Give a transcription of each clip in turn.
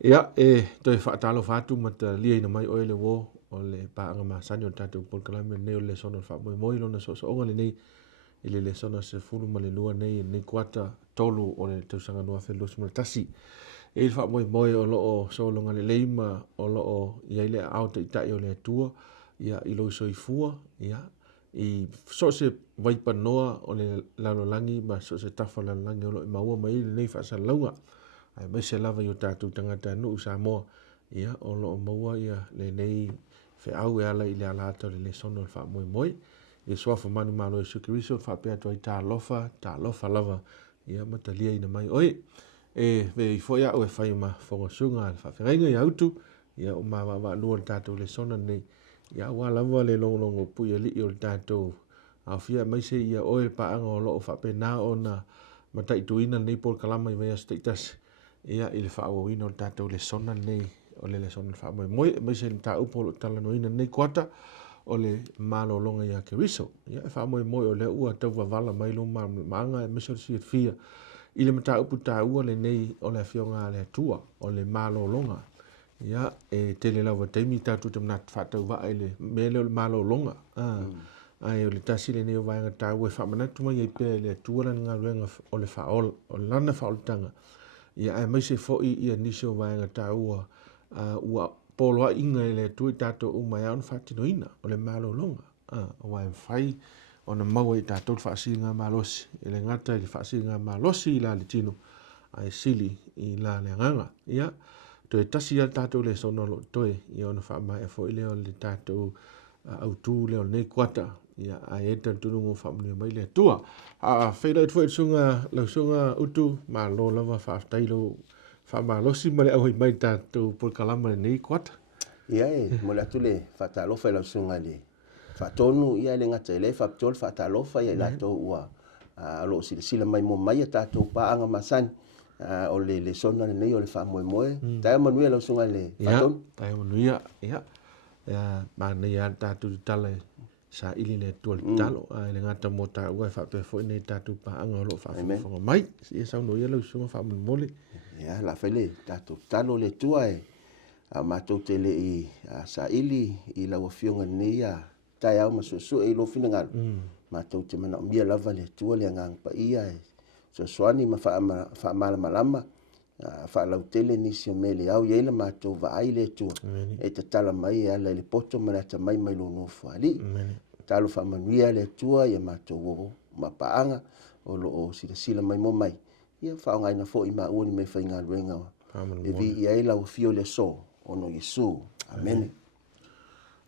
Ia, toi whaatalo whātu mata lia ina mai oile wo o le paanga masani o tātou polkalame nei o le sona wha moi lona so onga le nei ile le sona se fulu ma le lua nei nei kuata tolu o le tausanga noa whe losi mara tasi. E le wha moi o loo solonga le leima o loo ia ile au te itai o le atua ia ilo so i fua ia i so se waipa noa o le lalolangi ma so se tafa lalolangi o lo i maua mai le nei wha sa launga. Ai mai se lava yo tātou tangata nu sa moa ia o lo maua ia le nei fe au e ala i le alata le sono fa moi e swafa manu malo e sukiriso fa pe to ta lofa lava ia matalia ina mai oi e ve foia o e fai ma fonga sunga fa fenga ia utu ia o ma va lu tātou le sono nei ia wa lava le longo pu ia li o tātou a fia mai se ia o e pa anga o lo fa pe na ona matai tuina nei por kalama i vai status ia i le whaawawina o tātou le sona nei o le sona whaamoi mai se ta upo o tala noina nei kuata o le malo longa ia ke riso ia e whaamoi o le ua tau wavala mai lo maanga e miso si fia i le mata upu ta ua le nei o le fionga le tua o le malo longa ia e tele lawa teimi tātou te mnat whatau wa le mele o le malo longa ai o le tasi le nei o vaenga ta ua e whamanatu mai e pe le tua la ngā ruenga o le whaol o lana whaoltanga ia ai mai se foi ia niso vaenga ta ua ua polo inga le tui tato o mai an fatinoina o le malo longa o ai fai ona mau i tato fasi nga malosi ele ngata i fasi nga malosi la le tino ai sili i la le nganga ia to e tasi ia tato le sono lo toe ia ona fa mai foi le o le tato au tu le o nei kwata ia ai eta tunungo fa mai le tua feila foi sunga la sunga utu ma lo lava fa tailo fa ma lo si male au mai tato por kalama nei kwata ia e mo la tule fa ta lo fa la sunga le fa tonu ia le ngata le fa tol fa ta lo fa ia la to ua lo sila mai mo mai tato pa anga masan o le sona nei o le fa mo ta manuia la sunga le fa ton ta manuia ia ma nei tato tale sa ili le tual talo le ngata mo ta ua fa pe fo nei tatu pa anga lo fa fo mai ia sa no ia lo sunga fa mo mole ia la fele tatu talo le tua e ma to tele i sa ili i la fionga nei a tai au ma so e lo fina ngal ma to te mana mia lava le tua le ngang pa ia e so swani ma fa malama fa la tele ni si mele au ye la ma to va ai le tua e te tala mai ala le poto ma ta mai lo no fa ali talo fa manuia le tua ia ma to wo ma paanga o lo o sila mai mo mai ia fa ngai na fo i ma uni me fa inga renga e vi ia la o fio le so ono Yesu amen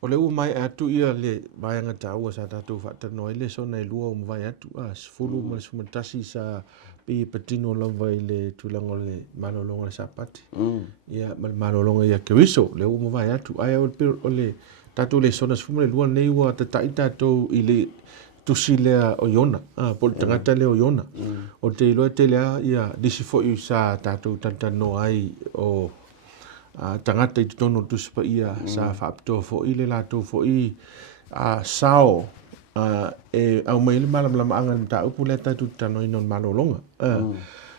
o le mai atu ia le vaenga taua sa tatu fa tano ile so nei lua o vai atu fulu ma sumantasi sa pe patino lava ile tulango le malolonga sa pati ia malolonga ia keriso le o vai atu ai o le tatu le sona sfumo le lua nei wa ta itato ile tusile o yona pol tangata le o yona o te ilo te le ia disi fo sa tatu tantano ai o tangata i tono tuspa ia sa fapto fo ile la to fo i sao e au mai le malama anga ta upu le tatu tano ino malolonga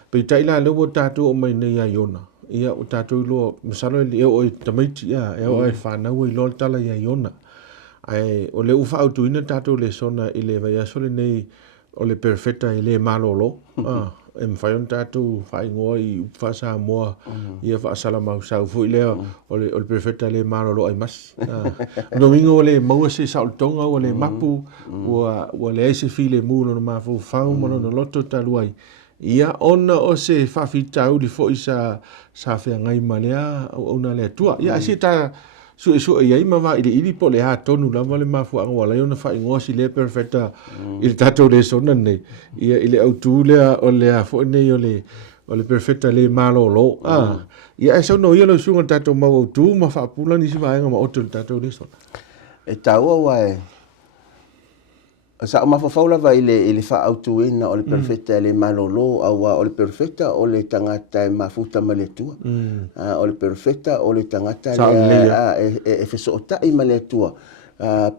pe taila le wo tatu o mai nei iona ia o tatu lo misalo le o tamaiti ia e o fa na wo lo tala ia iona ai o le ufa autu ina tatu le sona ile vai asole nei o le perfecta ile malolo e mfaion tatu fai ngoi ufa sa moa ia fa sala mau sa fu ile o le perfecta le malolo ai mas domingo le mau se sa tonga o le mapu o le se file mu no ma fu fa mo no loto taluai ia ona o se fa fitau di fo isa sa fe ngai malea ona le tua ia se ta su ia ima va ili po le ha tonu la vale ma fu anga wala ona fa ngosi le perfecta il tato le sona nei ia ile autu le o le fo nei o le perfecta le malolo ia so no ia lo sunga tato ma autu ma fa pula ni si va nga ma o tato le sona e taua wa sa ma fa faula va ile fa autu ina o le perfecta le malolo au o le perfecta o le tangata ma futa maletua o le perfecta o le tangata e fe so ta i maletua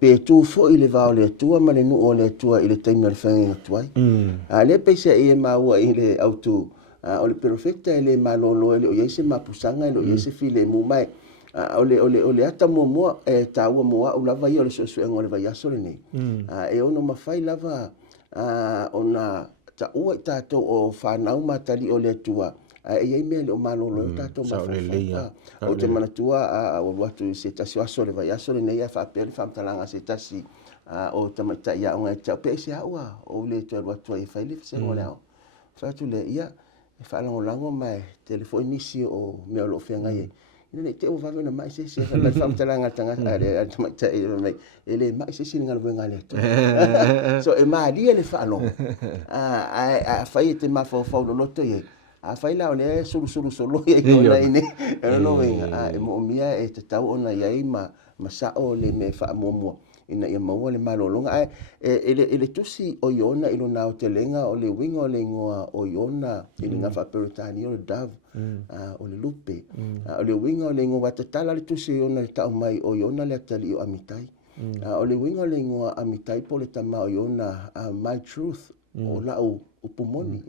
pe tu fo ile va o le tua ma le nu o le tua ile taimi le fanga tuai le pese e ma wa ile autu o le profeta e le malolo e le o iese mapusanga e le o iese file mu mai o le ata mua e taua mua o lava ia o le sosuenga o le vaiaso le nei e ono mawhai lava ona ta ua i tātou o whanau matali o le atua e iei mea le o malolo o tātou mawhai o te manatua o watu se tasi waso le vaiaso le nei a whapea le whamtalanga se tasi o tamata ia o ngai tau pe se aua o le tu watu e whaile se ngole au whatu le ia e whalangolango mai telefoni nisi o mea lo whenga ye ina ne te o whawena mai se se mai whamtalanga tanga a tamata e mai ele mai se se ngala wenga le tu so e maa lia le whalo a whai te mawhau lo loto ye a whaila o le suru solo ye ona ine e no wenga e mo mia e te tau ona iai ma sao le me wha momua ina ia maua le malolonga ele tusi o iona ilo nao te lenga o le winga o le ingoa o iona ili nga whaperitani o le dav o le lupe o le winga o le ingoa watatala le tusi o iona le tau mai o iona le atali o amitai o le winga o le ingoa amitai po le tama o iona my truth o lau upumoni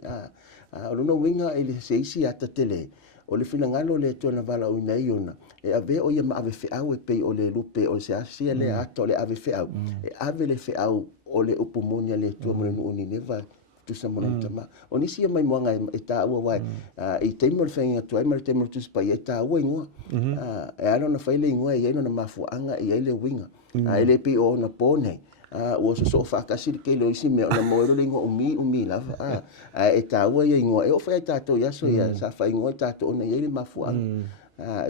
o lona winga ele se isi ata tele o le finangalo le tona vala o nei ona e ave o ia ma ave feau e pei o le lupe o se asia le ato le ave feau e ave le feau o le upumonia le tua mo le nuuni neva tu sa mo tama o nisi ia mai moanga e ta ua wai i teimo le whainga tua ima le teimo le tusipa i e ta ua ingoa e ano na whaile ingoa e ino na mafuanga e le winga e le pi o na pone ua so whakasiri kei leo isi mea o na moero le ingoa umi lava e ta ua ia ingoa e o whai tātou yaso ia sa whai ingoa tātou ona i le mafuanga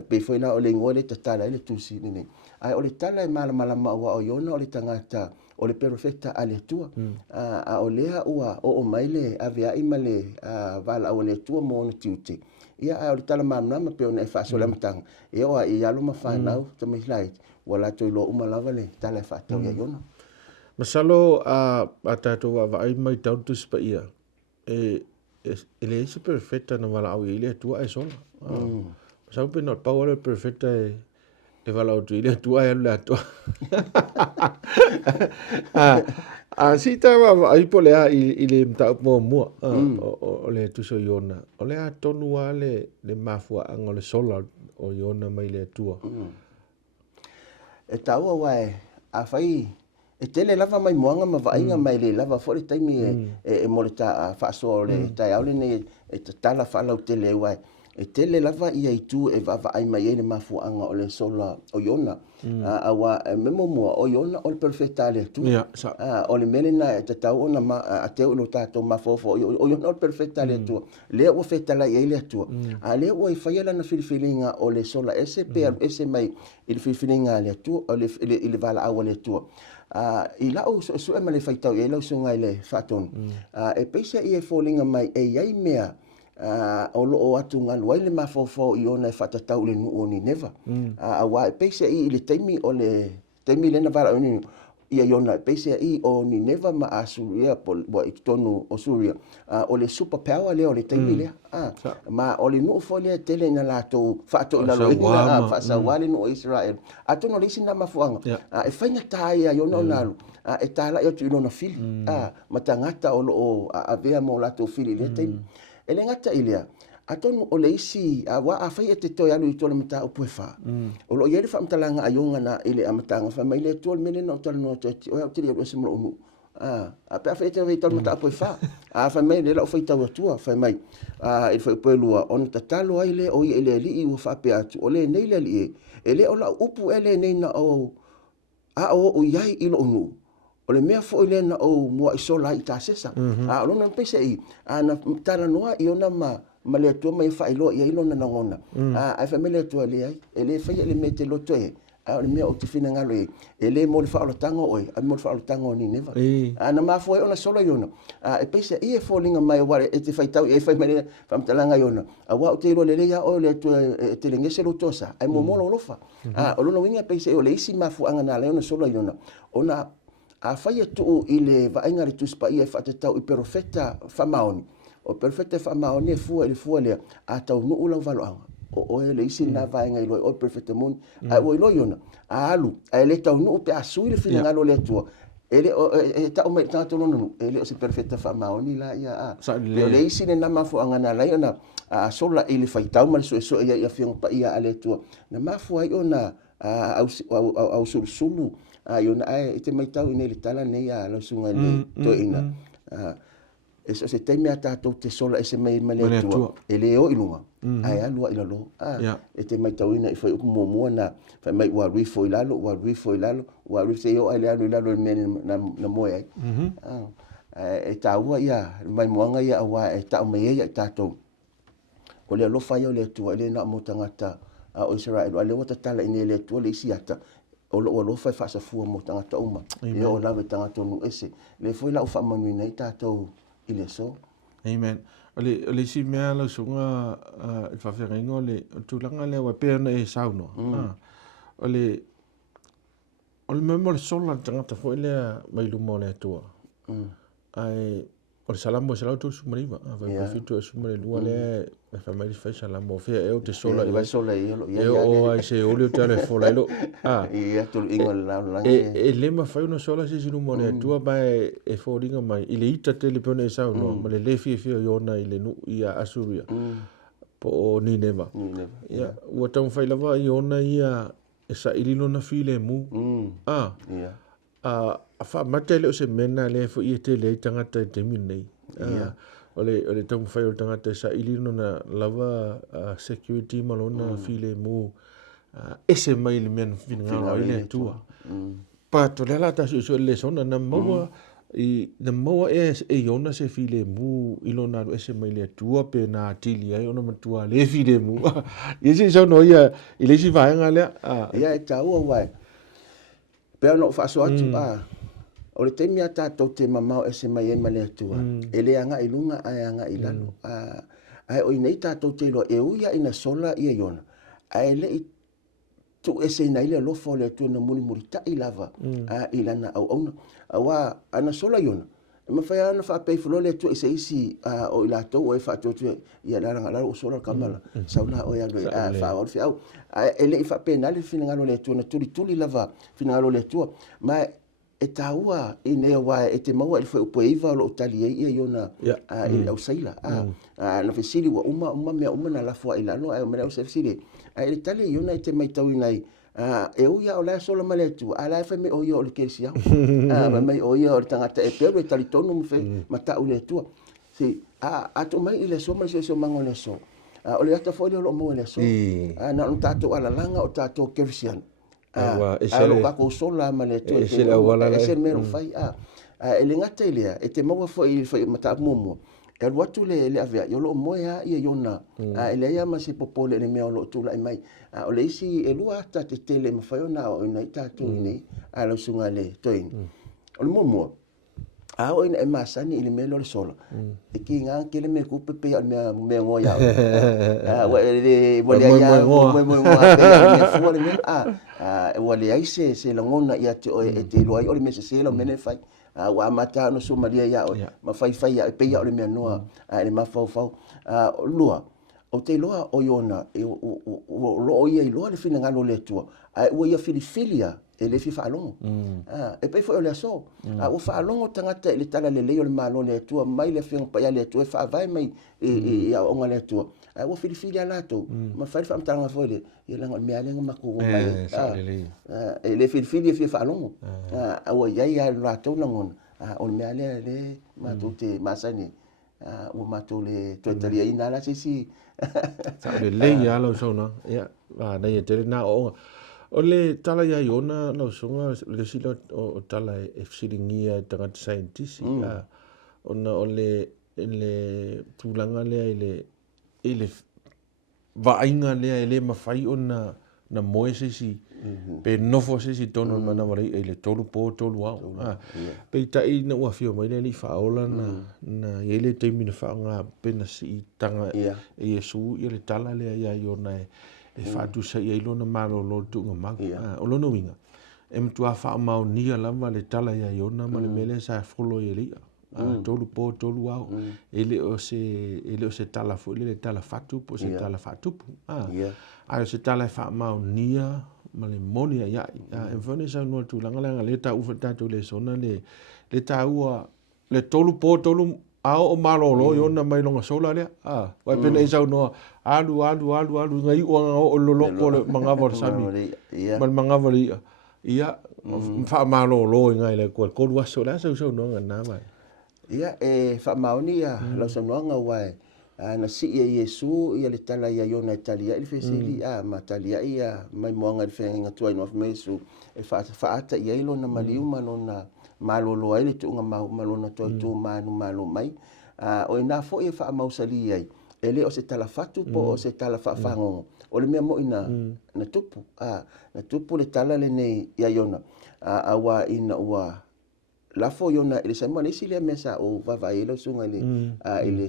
pe foi la o le ngole te tala ele tusi ni ai o le tala e mala o iona o le tangata o le profeta ale tua o lea ua o maile avea imale vala o le tua mo na tiute ia o le tala mamna pe ona e faso le matanga e o i alo mafanau te mai lai wala to lo umalava le tala fa to ia iona masalo a tato wa vai mai tau tusi pa ia ele ese profeta na vala au ile tua e sola Sao pe not power perfecta e vala o tuile tua e la tua. Si ta va ai po le i le mta mo o le tu so iona. O le a tonu le mafua ang o le solar o iona mai le tua. E taua wae a fai e tele lava mai moanga ma vainga mai le lava fo le taimi e mo le ta fa so le ta au le ne e tala fa la tele wae e tele lava ia i tu e va ai mai ele mafuanga o le sola o iona awa memo mo o iona o le perfecta le tu o le melena e tau ona ma a te ulo tato mafofo o iona o le perfecta le tu le o feta la ia le tu a le o i faia na filifilinga o le sola ese ese mai il filifilinga le tu o le vala a le tu i lau su e male faitau i lau sunga i le faton e peisa i e fōlinga mai e iai mea o loo atu ngalu le mafofo i ona e whatatau le nuoni neva a wa e peisa i le teimi o le teimi le na vara o ni ia iona peisa i o ni neva ma asuria po i tonu o suria o le super power le o le teimi le ma o le nuu fo le tele na lato fato ila lo ina fa sa wale no Israel ato no lisi na mafuanga e fainga tai ia iona nalu e tala yo tu no fili matangata o lo a vea mo lato fili le teimi ele ngata ilia atonu o le isi wa a fai te toi alu i tole mata o puefa o lo yeri fa mtalanga ayonga na ile amatanga fa mai le tole mele no tole no te o tiri o se mo unu a pe fa te vai tole mata o puefa fa mai le o fai tau tua fa mai il fa pelua on tatalo ai le o ile li i fa pe atu o le nei le li ele o la upu ele nei na o o yai ilo unu o le mea fo ile na o mo iso la ita sesa o na pese i na tala noa i ona ma le tua mai fa ilo ia ilo na ngona ai fa mele tua le ai ele fa ile mete lo toe o le mea o te fina ngalo ele mo le fa o tango oi a mo le fa o tango ni neva na ma fo ona solo iona e pese i e falling mai wa e te fa tau e fa mele fa mtalanga iona a wa o te lo le ia o le tua te lengese lo tosa ai mo lo lofa o lo winga pese o le isi ma fu anga na le ona solo iona ona a fai tu ile vainga le tuspa ia fa tau i profeta famaoni o profeta famaoni e fua le a tau no ulau valoanga o le isi na vainga i o profeta mon ai o iloiona a alu ai le tau no pe asu ile fina ngalo le tua ele ta o mai ta to no ele o se perfecta fa ma oni la ia a Sa le le isi na mafu angana la ona a sola ele fai tau mal so ia fiong pa ia ale tu na mafu ai ona au sulu ai ona ai te mai tau ine le tala nei a lo sunga le to ina eso se teme ata to te sola ese mai male tu ele o ilunga ai alua ila lo e te mai tau ina i fai mo mo na fai mai wa rifo ilalo wa rifo yo ai ilalo men na mo ai e taua ia mai moanga ia wa e tau mai ia tato o le lo fai o le tu ele na mo tangata o Israel o le wata tala ine le tu le siata o lo fai fa sa fu mo tangata uma e o la tangata no ese le foi la o fa manu nei tato ile so. Amen. Ole si mea la sunga e whawhirango le tūlanga le wa pēr na e sauno. Ole memo le sola tangata fo ele mai lumo le atua. Ai ole salamo e salau tu sumariwa. Vai pafitu e sumari lua le e whamai fai salamo. Fia e o te sola e sola i lo e o ai se ole o te ale fola ilo. Ia tulu ingo la langi e le ma fai una sola si lumo le atua mai e fōringa mai. I le ita te le pone e sauno. Ma le fia iona i le nu i a asuria. Po o Nineva. Ia ua tau fai lava iona ia e sa ilino na file mu. A wha mate leo se mena le fo i te le tangata e te minei. Ole tau fai o tangata e sa ilino na lava security malona file mu. Ese mai le mena fina ngā ile tua. Pa to le la ta so le sona na maua i na maua e iona se file mu ilona ese mai le tua pe na tili ai ona matua le file mu. Ese so no ia ile si vai nga le. Ia e tau wai. Pe no fa so atu o le temi ata to te mamao ese mai e male atua. Ele anga ilunga ai anga ilalo. Ai o nei ta to te lo e uia ina sola ia iona. Ai le tu ese ina ile lo fo le tu na muri ta ilava. Ilana au ona. Awa ana sola iona. Ma fai ana fa pe flo le tu ese isi o ila to o fa to tu ia la ngala o sola kamala. Sauna o ia lo fa o fi au. Ele fa pe na le fina ngalo le tu na tuli lava fina ngalo le tu. Ma e taua i nea wa e te maua ili fai upo eiva lo utali e ia iona ili au saila. Na fesili wa uma mea na lafua ilano ai o mea au se fesili. Ili tali iona i te maitau inai e uia o lai sola maletu. A lai fai me o ia o li kerisi au. Mai o ia o li tangata e peru e tali tonu mfe matau le tua. Si, ato mai i le so mai se mango le so. O le ata fo le o mo le so. Na un tato ala langa o tato kerisian. Alo kako sola male tu e mero fai ele ngata ile e te maua foi mata momo e watu le avea yo lo moya ia yona ele ia ma se popole le meo lo tu la mai o le isi e lua ta te tele ma fai ona o nei ta tu nei alo sunga le toin o le momo o ina e masani ile melo le sola e ki nga ke le me ku pepe me ngo ya wa le wale ya mo fo le me wale ai se la ngona ia te o e te lo ai o le me se lo mene fai wa mata no so maria ya ma fai ya pe ya o le me noa le ma fau lua o te loa o yona lo ia i loa le fina ngalo le tua o ia filifilia e le fifa alongo e pe foi o le so o fa alongo tangata le tala le leo le malo le tua mai le fiong pa ya le tua fa vai mai e o nga le tua o filifilia lato ma fa fa tanga foi le ia la me ale ma ko mai e le filifilia fifa alongo o ia lato na ngon o me ale le ma tutte masani o mato le toitaria ina la si sa le ia lo sona ia na ia te na o le tala ia iona lo songa le silo o tala e fsiringia tangata scientist ona o le tūlanga lea ile vainga lea ele mawhai ona na moe sesi pe nofo sesi tono mana warai ele tolu po tolu au pe tai na ua fio mai le whaola na ele teimi na whaonga pena si tanga e Yesu i le tala lea ia iona e whaatu sa i eilona malo lo tunga mau o lono winga e mtua wha mau nia lama le tala ia iona ma le mele sa folo i lia tolu po tolu au ele o se tala fo ele tala fatu po se tala fatu ai se tala wha mau nia ma le moni ia e fone sa no tu langa langa le ta u fata tu le sona le ta ua le tolu po tolu ao o malolo yo na mai longa sola le wa pena isa no alu ngai o o lolo ko le manga vor sami mal manga vor ia fa malolo ngai le ko wa sola so no na mai ia e fa maoni ia lo so no nga wa na si ia Yesu ia le tala ia yo na talia il fesili ma talia ia mai moanga le fenga tu ai no mesu e fa ata ia lo na maliu malona malolo ai le tu nga malona tu manu mai o ina fo ia fa mausali ai ele o se tala fatu po o se tala fa fango o le mea mo ina na tupu le tala le nei ia yona awa ina ua lafo yona ele sa mane sile mesa o vava ele sunga le ele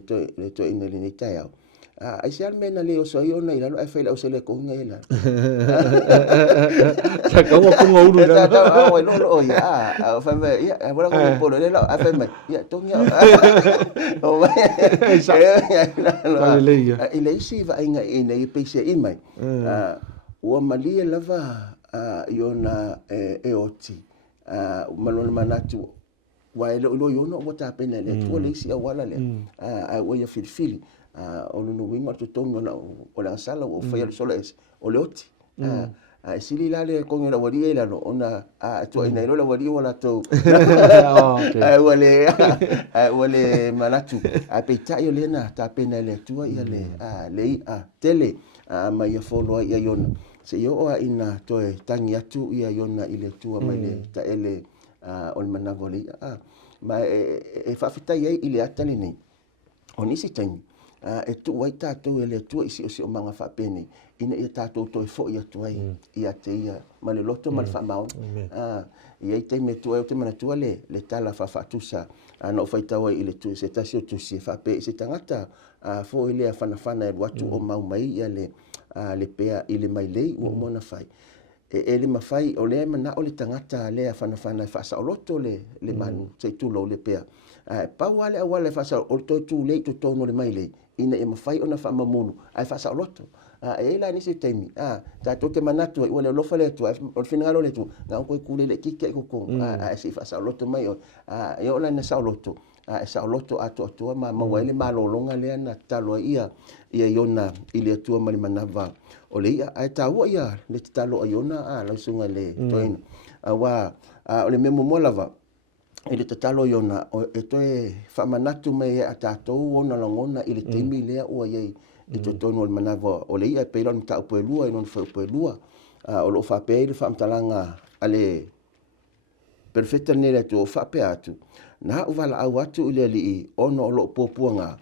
to ina le nei tai au ai se almena le o so yona ila lo ai fela o se le ko ngela sa ko mo uru la ta o lo ya fa me ya bora ko polo le la ai fa me ya to nya o va ile isi va inga ina i pese i mai o malia lava yona e oti malona manatu wa lo yona o ta pena le to le isi wala le ai o ya filfili o no winga to tonga o la sala o fa ya solo es o le oti sili la le con la wadi la no ona to ina lo la wadi wala to wale manatu a peta yo le na ta pena le tua ia le le tele mai ya folo ia yona se yo o ina to e tangi atu ia yona ile tua mai le ta ele o le manavoli ma e fa fita ia ile atale ni onisi tangi e tu wai tātou ele tua isi o manga whapene ina ia tātou toi fo ia tuai ia te ia ma le loto ma le whamao ia i teime tua e o te mana tua le tala whawhatusa na o whaitawa i le tu se tasi o tusi e whape se tangata fo i lea whanawhana e watu o mau mai ia le pea i le mai lei o mona whai e le mawhai o lea mana o le tangata lea whanawhana e whasa o loto le manu se tulo o le pea pau ale awale whasa o toi tu lei to tono le mai lei ina e mawhai ona wha mamonu ai whasa o loto e la nisi teimi ta to te manatu i wale lofa le tu o finalo le tu nga koe kule le kike i kukong e si whasa o loto mai o e o la na sa o loto e sa o loto ato atua ma waile ma lolonga lea na talo ia iona i le atua mali manava o le ia ai ta ua ia le talo iona lausunga le toina wa o le memo molava i le tatalo iona e toe whamanatu mai a tātou ona langona i le teimi lea ua iei i to tono o le manava o le ia e peila ni ta upuelua i non fa upuelua o lo whapea i le whamtalanga a le perfecta nere atu o whapea atu na uwala au atu i le li i ono o lo pōpuanga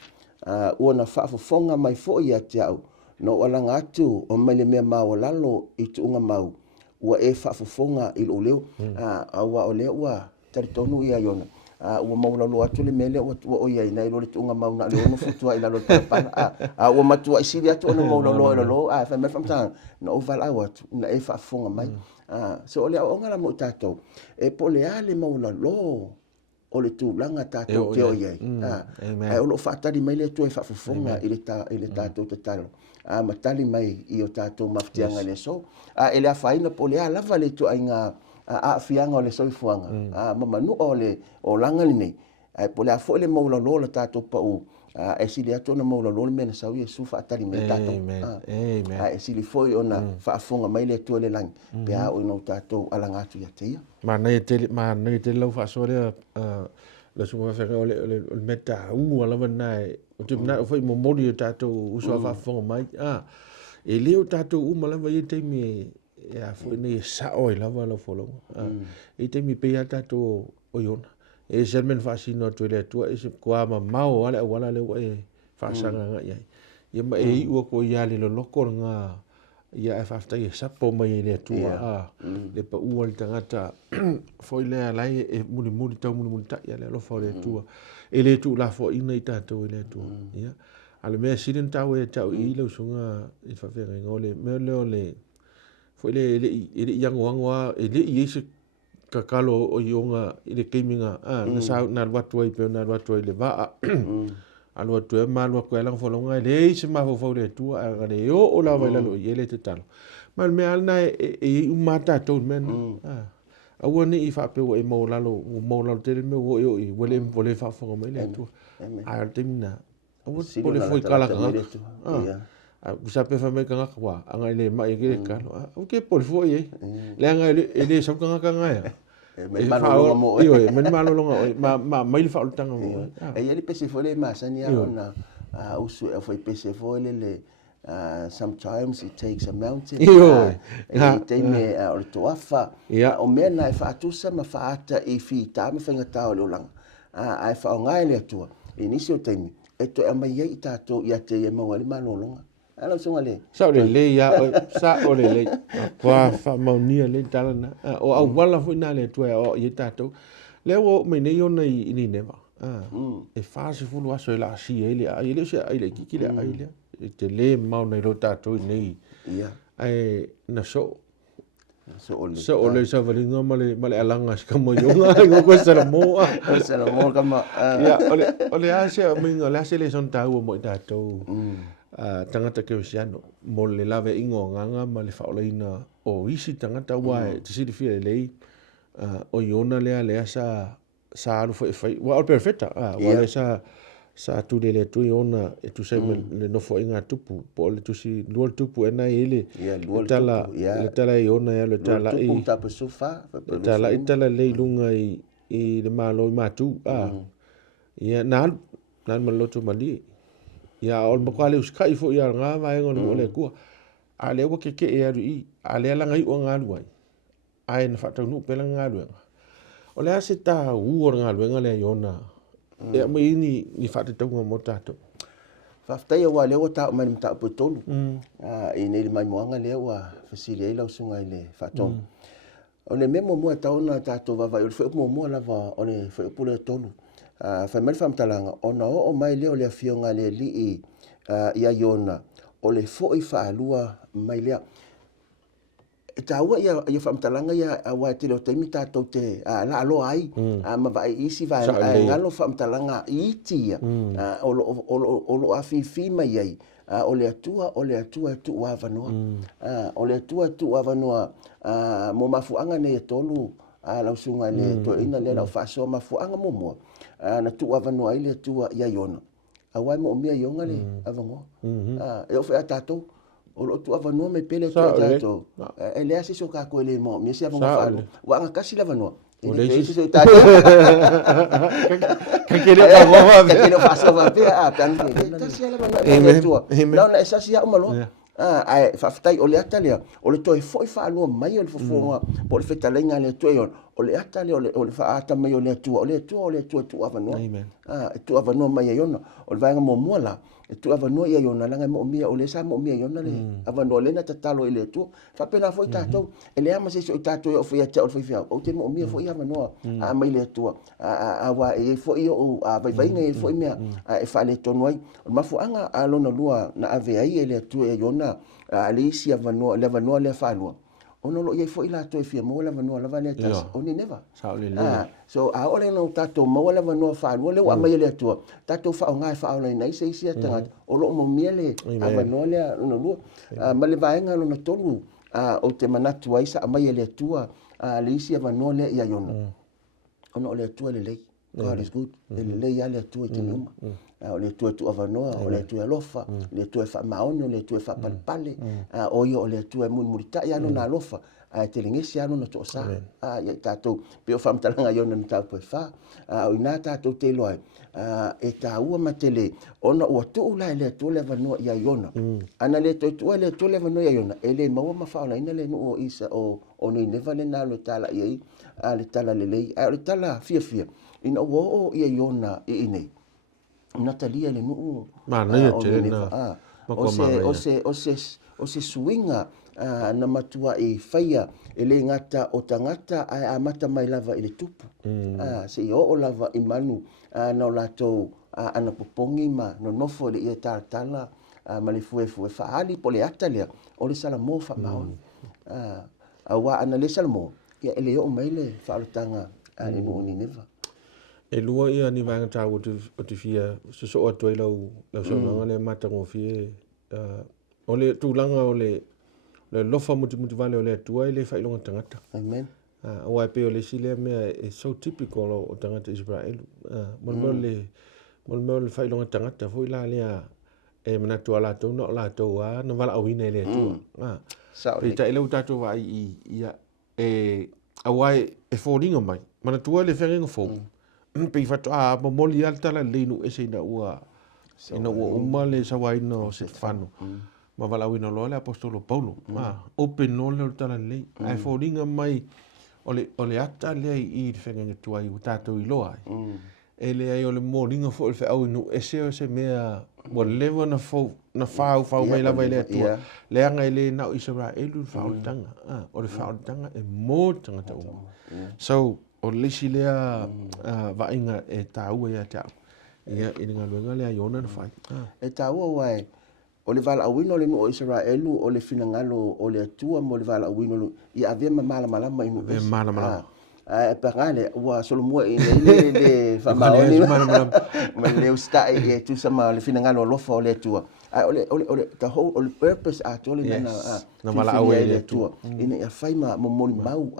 ua na whaafofonga mai fo i ati au no walanga atu o mai le mea mau lalo i tu unga mau ua e whaafofonga i lo leo aua o leo ua tari tonu ia iona ua maulalo atu le mele ua o ia ina ilo le tunga mauna le ono futua ila lo tapana ua matua isiri atu ono maulalo ilo lo fa me famtanga na ovala au atu na e whaafonga mai so o le au ngala mo tatou e po le ale maulalo o le tūlanga tātou te o iai ai o lo whaatari mai le tu e whaafonga i le tātou te talo matali mai i o tātou maftianga le so e le awhaina po le a lava le tu ai ngā fianga o le soifuanga mamanu o langa nei ai po le afo le maulalo le tato pa u e sili atu na maulalo le mena sau Yesu faatali me tato e sili foi ona faafonga mai le tu le lang pe a o no tato alanga atu ya te ma nei te lau faaso le sunga fa le meta ala vanai o te na foi mo modi tato uso faafonga mai e leo tato mala vai te mi ya foi nei sa oi lava lo folo e te mi pe ata to o yona e sermen fasino to le to e kwa ma mau wala le e fasanga nga ia ia ma e u ko ia le loko nga ia e fafta ia sapo mai le to le pa u al tangata foi le lai e muni tau muni ta ia le lo fo le to e le tu la fo ina ita to le to ia ale me sirin tau e tau i le sunga i fa fe ngole me le foi le yang wangwa e le yese kakalo o yonga i le kiminga na sa na watu ai pe na watu ai le va alua tu malua ko lang folonga le se ma fo le tu a le o la va la lo yele te talo mal me alna e umata to men a woni I fa pe o e mo la te me o e wole fa fo me le tu a timna a wo pole foi kala ka bisa pe fa me ka kwa anga le mai ke ka o ke pole foi le anga le so ka ya men malo mo men malo ma mai fa tanga mo e ele pese fole ma sania ona usu e foi pese fole le sometimes it takes a mountain te me o to afa o mena e fa tu sa ma fa ata e fi ta me fenga ta o lang ai fa ngai le tu inisio te e to ama ye ita to ya te e mo le malo longa ala so ngale sa le ya sa o le kwa fa maunia le talana o au wala fu na le tu o ye tato le o me ne yo nei ni ne ba e fa se fu lo aso la si ele se ele ki le ele te le mau nei lo tato nei ai na so le sa valinga male alanga ska mo yo nga ko sa mo kama ya ole asia minga le asia le son tau mo tato tangata ke siano mo le lave ingo nganga ma le faolaina o isi tangata wae te siri fia lei o iona le sa alu fai wa perfecta wa le sa tu le tu iona e tu se le no fo inga tupu po le tu si luol tupu ena ele le tala iona ya le tala i ta pe sofa tala itala le lunga i le malo matu ya nan maloto mali ya ol makale uskai fo ya nga vai ngol le ku ale wo ke e ari ale la ngai o nga luai ai na fa nu pela nga luai ole asita u or nga luai le yona e mo ni fa te tonga mo tato fa fta ya wale o ta mai ta po tolu e nei mai mo nga le wa fasile la sunga le fa ton ole memo mo ta ona tato va vai fo mo la va ole fo po le tolu fa mel fam talanga ona o mai le le fionga le li ia yona o le foi fa lua mai le ta wa ia fam talanga ia wa te lo te mita to te la lo ai ma vai isi vai ngalo fam talanga iti o lo afi fi mai ai o le atua tu wa vanoa o le atua tu wa vanoa mo mafuanga ne tolu la sunga le to ina le la fa so mafuanga mo na tu wa vanoa ile tu ia yona awai mo mia yonga le avango e o fa tato o lo tu avano me pele tu tato ele asi so ka ko le mo mi se avango fa wa nga kasi la vano ele te so tato ka kele ka mo va ka kele fa so va pe tan ke si la vano tu la na esa si ya umalo ai fa ftai o le atalia o le toi foi fa lo mai o le fofonga po le feta lenga le toi o le atalia o le fa ata mai o le tu tu avano tu avano mai yona o le vanga mo mola tu avano ia yona langa mo mia o le sa mo mia yona le avano le na tatalo ile tu fa pena foi tato ele ama se so tato o foi ata o foi fia o te mo mia foi avano a mai le tu a wa e foi o a vai ngai foi mia e fa le tonoi o mafu anga a lona lua na ave ai ele tu e yona alisi avano le fa lua ono lo ye foi la to fia mo la vano la vale tas oni never so a ole no tato mo la vano fa no le wa mai le to tato fa nga fa ole nei se sia tanga o lo mo miele a vano le no lu ma le vaenga no tolu o te manatu ai sa mai le tua le sia vano le ia yona ono le tua le lei God is good le lei ya le tua te numa o le tua tu avanoa o le tua lofa le tua fa maono le tua fa palpale o yo o le tua mun murita ya no na lofa a te lingesi anu na tosa ya tato pe o fam talanga yo na tato fa o ina tato te loai e ta ua matele ona o tu la le tu le vanoa ya yona ana le tu le vanoa ya yona ele maua mafa na ina le no o isa o no never le na lo tala ye le tala le lei le tala fia ina o ia yona nei Natalia le nuu mana te na o se swinga na matua e faia ele ngata o tangata ai amata mai lava ile tupu se o lava imanu na lato ana popongi ma no nofo le ia tala ma le fue fa ali pole atalia o le sala mo fa maon awa ana le sala mo ia ele o mai le fa tanga ani mo ni neva E lua ia ni vanga tau o te fia so o toi lau so nga le mata ngo fie o le tūlanga o le lofa muti vale o le atua i le whailonga tangata. Amen. O ai pe o le sile mea e so typical o tangata Israel. Mo le whailonga tangata fo i la lea e manatua la tau na o la tau a na wala au hina i le atua. Pe ta ele utato wa ia e awai e fōringa mai. Manatua le whengenga fō. Pe fatu a momoli alta la leinu e se ina ua uma le sawaina o se whanu. Ma wala wina loa le apostolo Paulo. Open no le tala lei. Ai fōringa mai o le ata lea i whengenga tuai u tātou i loa. E le ai o le mōringa fō le whaau inu e se mea wa lewa na whau mai lawa i le atua. Le anga i le nau Israelu whao tanga. O le whao tanga e mō tangata uma. So, o lesi lea vainga e tāua ia te au. Ia ngā luenga lea iona na whai. E tāua wai, o le vala awino le no o Israelu o le finangalo o le atua mo le vala awino i avea mala malama inu esi. Mala malama. E pangale, ua solomua i le whamaoni. Ma le ustai e tu sama le finangalo o lofa o le atua. O le purpose a tole nana. Na mala awe le atua. Ina ia whaima momoni mau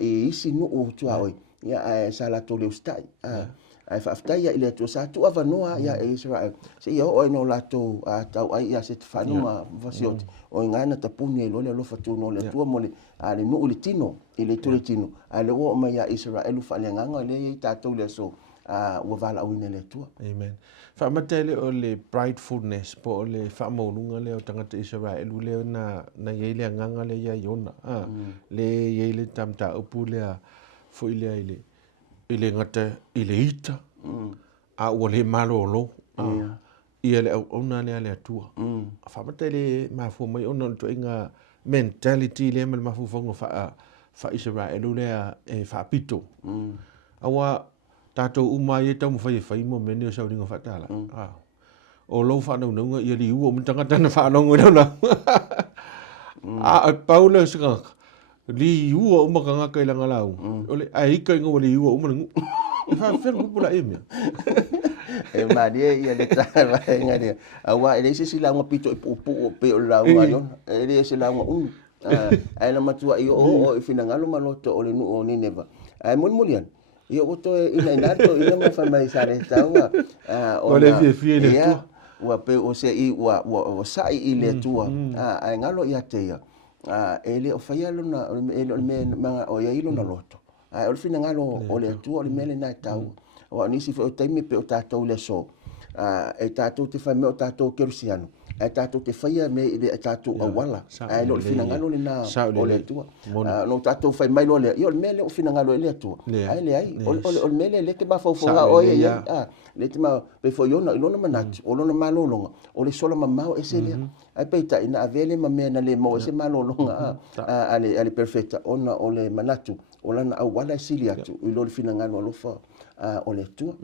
e isi nuu tua oi. Ia sa la tole ustai. Ai whaftai ia ile tua sa tu avanoa ia e Israel. Se ia oi no lato tau ai ia se te whanua vasioti. O ngana tapuni e lole alofa tu no le tua mole le nuu le tino, i le tule tino. Ai le o mai ia Israelu whaleanganga le i tātou le so ua wala awina le tua. Amen. Whamatele o le pridefulness po o le whamaununga le o tangata Israelu le na yeile anganga le ia iona. Le yeile tamta upu lea fo ilea ile ngata ile ita a ua le malo lo ia le ona le atua whamata le mafu mai ona to inga mentality le mal mafu fongo fa Israelu le e whapito awa tatou umai e tau mwhai mo mene o sauringa whatala o lau whanau ia li ua o mtangata na whanau na a paula sika li ua umaka ngaka ilanga lau. Ole ai ika inga wali ua umana. Fa fer kupula e mea. E maria ia le tara nga dia. Awa ele se sila nga pito upu o pe o lau ayo. Ele se la nga ai na matua io o finangalo maloto o le nu o Nineva. Ai molian. Io oto ina nato ina ma fa mai sare taua. Ole fie le tu. Wa pe o se i wa sai i le tua. Ai ngalo ia teia. Ele o fai lona ele me manga o ia lona loto o fina ngalo o le tu o le mele na tau o nisi fo taimi pe o tatou le so e tatou te fai me o tatou kerusiano e tatou te fai me e tatou awala ai lo fina ngalo le na o le tu no tatou fai mai lo le io le mele o fina ngalo le tu ai le ai o mele le ke ba fo o ia le te ma pe fo yona lona manat o lona malolonga o le sola mamao e se le ai peita ina avele ma mena le mo se malolonga ale perfecta ona o le manatu o lana awala sili atu i lo le fina ngalo lo fa o le tu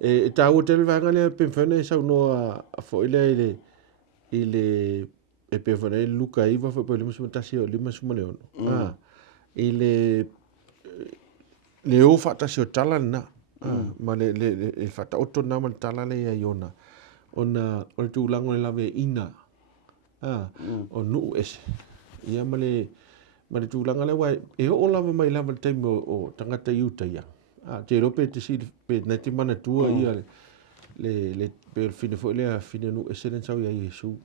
e tau te vanga le pemfene sa no a fo ile e pemfene luka iva fo pele musu tasi o lima suma le ono le o fa tasi o tala na ma le fa ta otto na man tala le ia iona ona o tu lango le lave ina o nu ese ia male tu langa le wai e o lava mai lava taimi o tangata iuta ia te rope te si pe na te mana tua ia le pe fine fo le fine nu ese sau ia Yesu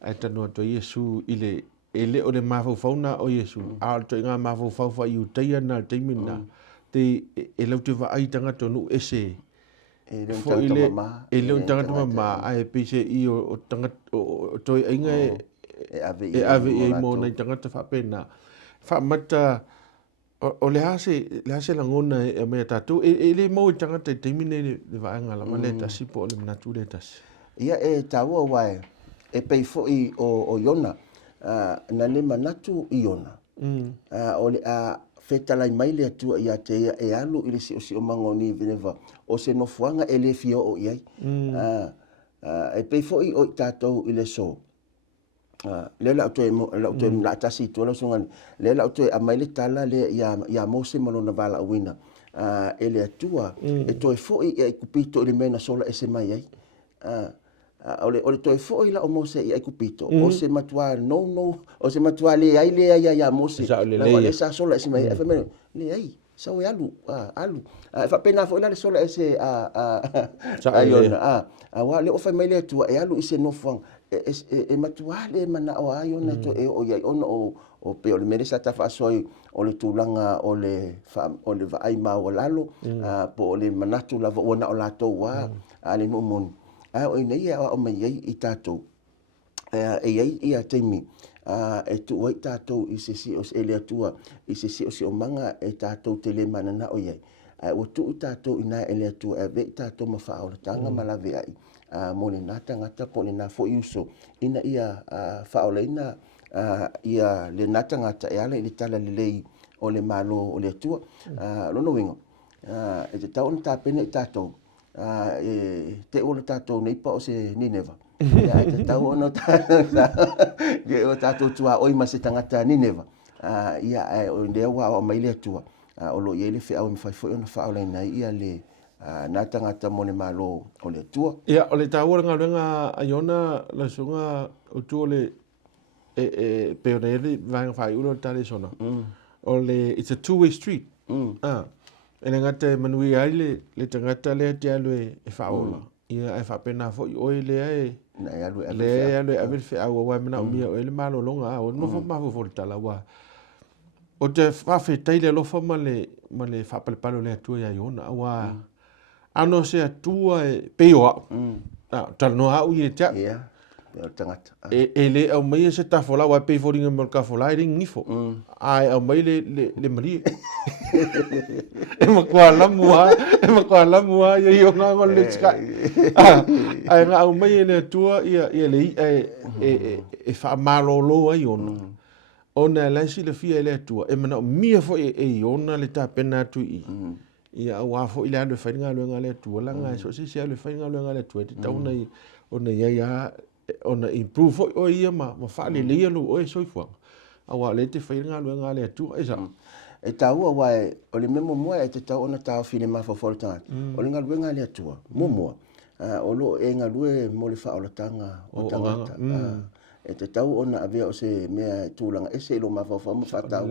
ai tano to Yesu ile ele o le mafu fauna o Yesu a to nga mafu fa iuta ia na taimi na te e lau te va ai tangata nu ese ele un tangata mama ai pise i o tangata o to inga e ave e mo na tangata fa pena fa mata o le hase la ngona e me tatu ele mo tangata termine le va ngala male ta sipo le natu le tas ia e taua wai e pei fo i o Yona na le manatu i Yona o le fetalai mai le atua ia te e alu i le si o mangoni veneva o se no fuanga ele fio o iai e pei fo i o tatou i le so le la to la tasi to la songa le la to a mai le tala le ya mo se malo na vala wina ele atua e toi fo'i e kupito le mena sola e se mai ai ole toi fo'i la o mose i ai kupito o se matua no o se matua le ai ya mose la wale sa sola e se mai e fa mena le ai sa o alu fa pena fo'i la le sola e se aiona wa le o fa mai le atua e alu i se no fang e matua le mana o aiona to e o ia ona o pe o le meresa ta fa soi o le tulanga o le vai ma o lalo po o le manatu la ona o lato wa ale no mon o nei o mai i tatou e ia teimi e tu o tatou i se si o ele atua i se si o manga e tatou tele manana o ia o tu tatou ina ele atua e ve tatou ma fa o tanga malave ai mo le nata ngata po le na fo iuso ina ia fa o le ina ia le nata ngata e ala i tala le lei o le malo o le atua lono wingo e te tau ta pene tatou te o le tatou nei pa o se Nineva ia te tau ono o tatou tua oi ma se tangata Nineva ia o le wa o mai le atua o lo ia le fe au me fai foi ona fa o le nai ia le na tangata mo le malo o le atua ia o le tau nga renga aiona la sunga o tu le pe ona ele vai fai ulo tale sona o le it's a two-way street ene ngata manui ai le tangata le te alwe e faola ia e fa pena fo o le ai na ia le ave fe au wa mena o mia o le malo longa o no fa ma fo tala wa o te fa fe taile lo fa male fa palo le tu ia iona wa ano se tua pe o tal no au ia ta ia o tangata le au mai se ta fola wa pe fo ringa mo ka fola ring nifo ai au mai le mari e ma kwa la mua ia nga ngol le ska ai nga au mai le tua ia le e fa malo lo ai ona la si le fia le tua e mana mia fo e ona le ta pena tu ia wa fo ile ando fa nga le tua la nga so si le fa nga le tua te ta ona ia ona improve o ia ma fa le lo o so fo awa le te fa nga le tua esa e tau wa o le memo mo e te tau ona tau fine ma fo folta o le nga le tua mo o lo e nga lue mo le fa o la tanga o tangata e te tau ona ave o se mea tūlanga e se lo ma fo ma fa tau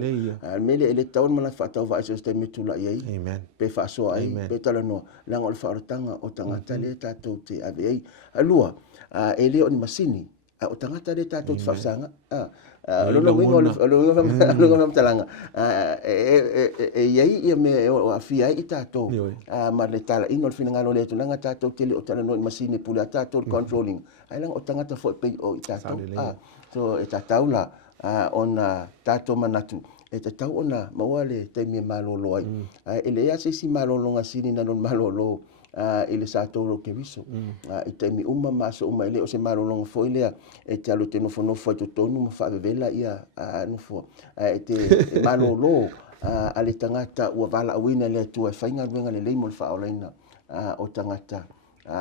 mele ele tau ma la fa tau va se te mitula ai amen pe fa so ai pe tala no la ngol fa o tanga o tangata le tatou te ave ai alua ele o ni masini o tangata le tatou fa sanga lo wingo lo talanga ai ia me o afia i tatou ma le tala ino fina ngalo le tunanga tatou tele o tala no masini pula tatou controlling ai lang o tangata fo pe o i tatou so e tatou la ona tatou manatu e tatou ona mawale te mi malolo ai ele ya se si malolo ngasini na non malolo ile sa tolo ke viso i te mi ma so ile o se malolo fo ile e te alo te no fo to tonu ma fa vela ia no fo e te malolo ale tangata ua vala awina le tu e fainga wenga le leimo fa olaina o tangata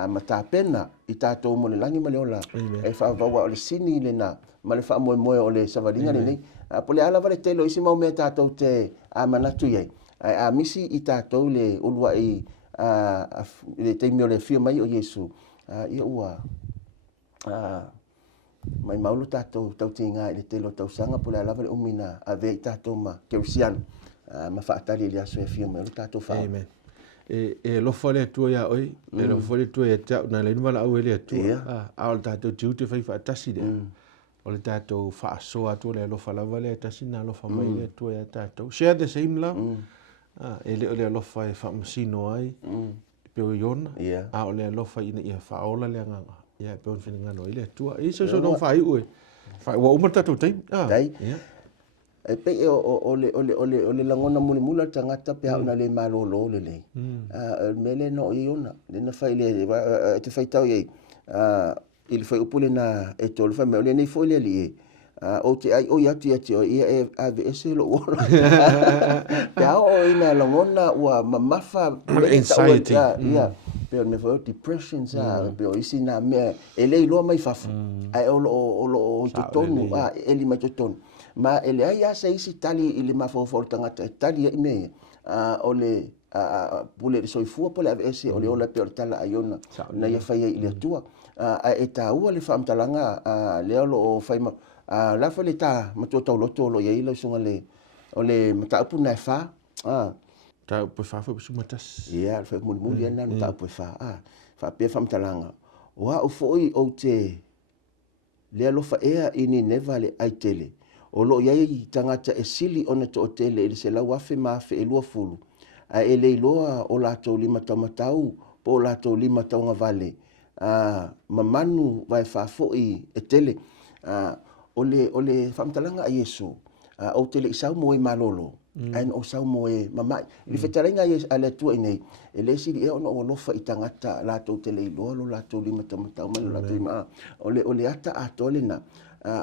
mata pena i tatou mo le langi ma le ola e fa va o le sini le na ma le fa mo o le savalinga le nei po le ala vale telo isi mau me tatou te manatu ye a misi i tatou le ulua i le teimi o le fia mai o Yesu ia ua mai maulu tatou tau tinga i le telo tau sanga po le ala vale umina a ve i tatou ma kerisiano ma faatali le aso e fia mai o tatou fa amen e lo fole tu ya oi e lo fole tu e ta na le nvala au ele tu a o tatou tiu te fai fa tasi de o le tatou fa so atu le lo fa la vale tasi na lo fa mai le tu e tatou share the same love ele ole lo fa fa msino ai pe o yona a ole lo fa ina ia fa ola le nga ia pe on fina no ile tu e so no fa i ue fa wa umar tatou tai e pe ole langona mula tangata pe ona le malolo le mele no iona le na fai le te fai tau ye il fai upule na e tolu fa me ole nei foi le li o te ai o ya te o ia ave ese lo ora ya o ina langona wa mamafa anxiety ia pe me foi depression sa pe o isi na me ele lo mai fafa ai o tonu ele mai tonu ma ele ai asa isi tali ili mafofo tangata tali ia ime ole pule le soifua po le avese o le ola pe o le tala aiona na ia fai ai le atua e taua le faamatalaga lea loo faima la fa le ta matua tauloto lo ia ila sunga le o le mataupu na fa ta po fa fo su matas ia fa muli ana mataupu fa pe faamatalaga wa o foi o te le alofa ea ini neva le aitele o lo iai tangata e sili ona to otele i se lau afe maafe e lua fulu a e le iloa o latou 5 taumatau po o latou 5 taunga vale mamanu vai fafoi e tele o le whamtalaga a Iesu o tele isau mo e malolo ain o sau mo e mamai li fetarenga a le tua inei e le siri e ona o lofa i tangata latou tele iloa lo latou 5 taumatau ma latou ima o le ata atole na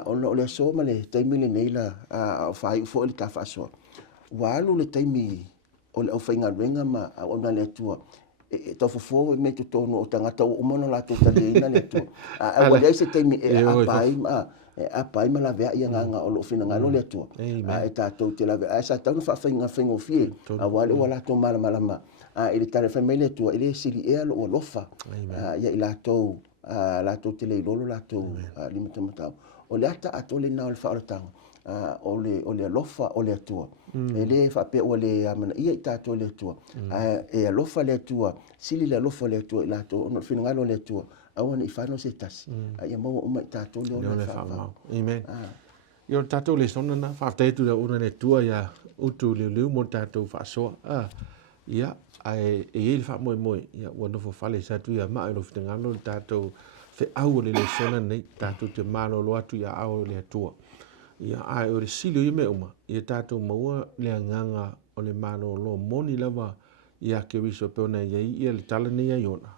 ona o le asoa ma le taimi lenei la fai ufo i le tafasoa ua alu le taimi o le aufaigaluega ma ona le atua e taufofo me totonu o tagata ua umana latou taliaina le atua ua leai se taimi e apa ai ma laveaʻi agaga o loo finagalo le atua e tatou te laveaʻi sa tauna faafaigafaigofie aua le ua latou malamalama i le tale faimai le atua i le sili ea loo alofa ia i latou te leilolo latou 5 taumatau o le ata atole na o le faaolataga o le alofa o le atua e le faapea ua le manaʻia i tatou le atua e alofa le atua sili le alofa le atua i latou ona le finagalo le atua aua neʻi fano se tasi ia maua uma i tatou le ona faamau amen ia tatou le sona na faafetaitu le una le atua ia utu liuliu mo tatou faasoa ia e iai le faamoemoe ia ua nofo fale sa tu ia maʻi lo finagalo le tatou feʻau o le lesona nei tatou te malolo atu ia ao le atua ia ae o le sili o ia mea uma ia tatou maua le agaga o le malolo moni lava ia keriso pe ona iai ia le tala nei ai ona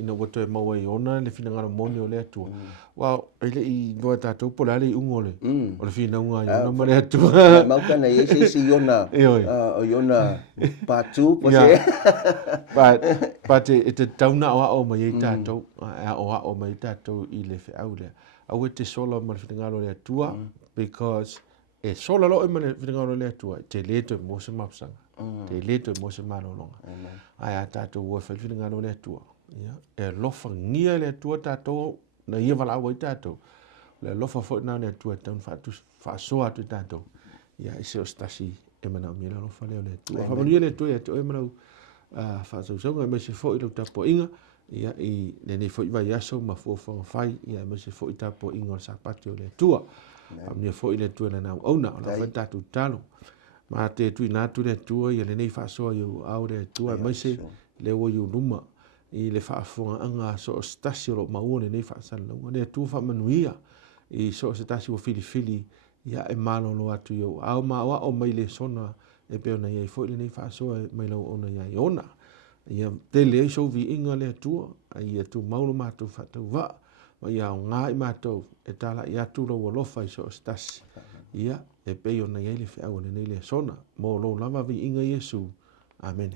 ina ua toe maua i ona le finagalo moni o le atua ua ai leʻi loa tatou po le a le iʻuga o le finauga i ona ma le atua maukana iai seisi iona o iona patu po se pa te tauna o ao mai ai tatou o ao mai tatou i le feʻau lea aua te sola ma le finagalo le atua because e sola lo ma le finagalo le atua te lē toe mo se mapasaga te lē toe mo se malologa ae a tatou ua fai finagalo le atua ia e alofagia le atua tatou na ia valaau ai tatou le alofa foʻi na le atua tauna faasoa atu i tatou ia e se o stasi e manaʻomia le alofa lea o le atua faamanuia le atua ia te oe manau faasausauga e maise foʻi lau tapoʻiga ia i lenei foʻi vaiaso ma fuafuaga fai ia e maise foʻi tapoʻiga o le sapati o le atua faamanuia foʻi le atua na auauna o lafai tatou talo ma te tuuina atu le atua ia lenei faasoa iu ao le atua e maise le ua iu luma i le faafogaaga so o se tasi o loo maua lenei faasalalauga le atua faamanuia i so o se tasi ua filifili ia e malolo atu iau ao maoao mai le sona e pe ona iai foʻi lenei faasoa mai lau ona iai ona ia tele ai souviiga le atua ia tumau lo matou faatauvaa ma ia aogā i matou e talaʻi atu lou alofa i so o se tasi ia e pei ona iai le feʻau o lenei le sona mo lou lava viiga iesu amen